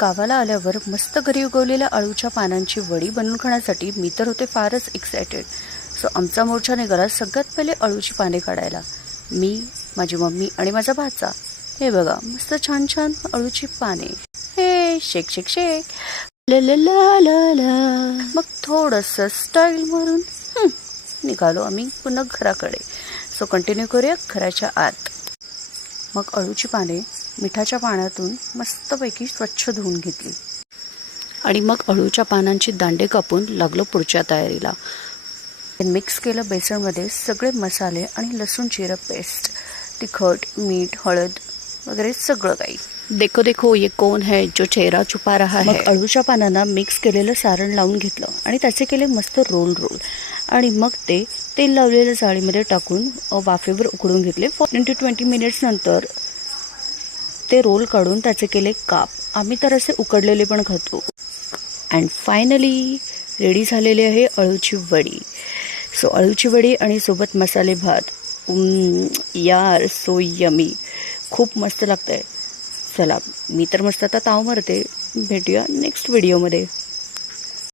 गावाला आल्यावर मस्त घरी उगवलेल्या अळूच्या पानांची वडी बनवून खाण्यासाठी मी तर होते फारच एक्सायटेड. सो आमचा मोर्चा निघाला सगळ्यात पहिले अळूची पाने काढायला. मी, माझी मम्मी आणि माझा भाचा. हे बघा मस्त छान छान अळूची पाने. हे शेक शेक शेक ला ला ला ला ला. मग थोडंसं स्टाईल मारून निघालो आम्ही पुन्हा घराकडे. सो कंटिन्यू करूया घराच्या आत. मग अळूची पाने मिठाच्या पाण्यातून मस्तपैकी स्वच्छ धुवून घेतली आणि मग अळूच्या पानांची दांडे कापून लागलो पुढच्या तयारीला. मिक्स केलं बेसनमध्ये सगळे मसाले आणि लसूण जिरं पेस्ट, तिखट, मीठ, हळद वगैरे सगळं काही. देखो देखो ये कौन है जो चेहरा छुपा रहा है. मग अळूच्या पानांना मिक्स केलेलं सारण लावून घेतलं आणि त्याचे केले मस्त रोल आणि मग ते तेल लावलेल्या जाळीमध्ये टाकून वाफेवर उकडून घेतले. 15 to 20 मिनिट्स नंतर ते रोल काढून त्याचे केले काप. आम्ही तर असे उकडलेले पण खातो. अँड फायनली रेडी झालेली आहे अळूची वडी. सो अळूची वडी आणि सोबत मसाले भात. यार सो यमी, खूप मस्त लागतं आहे. चला मी तर मस्त आता ताव मारते. भेटूया नेक्स्ट व्हिडिओमध्ये.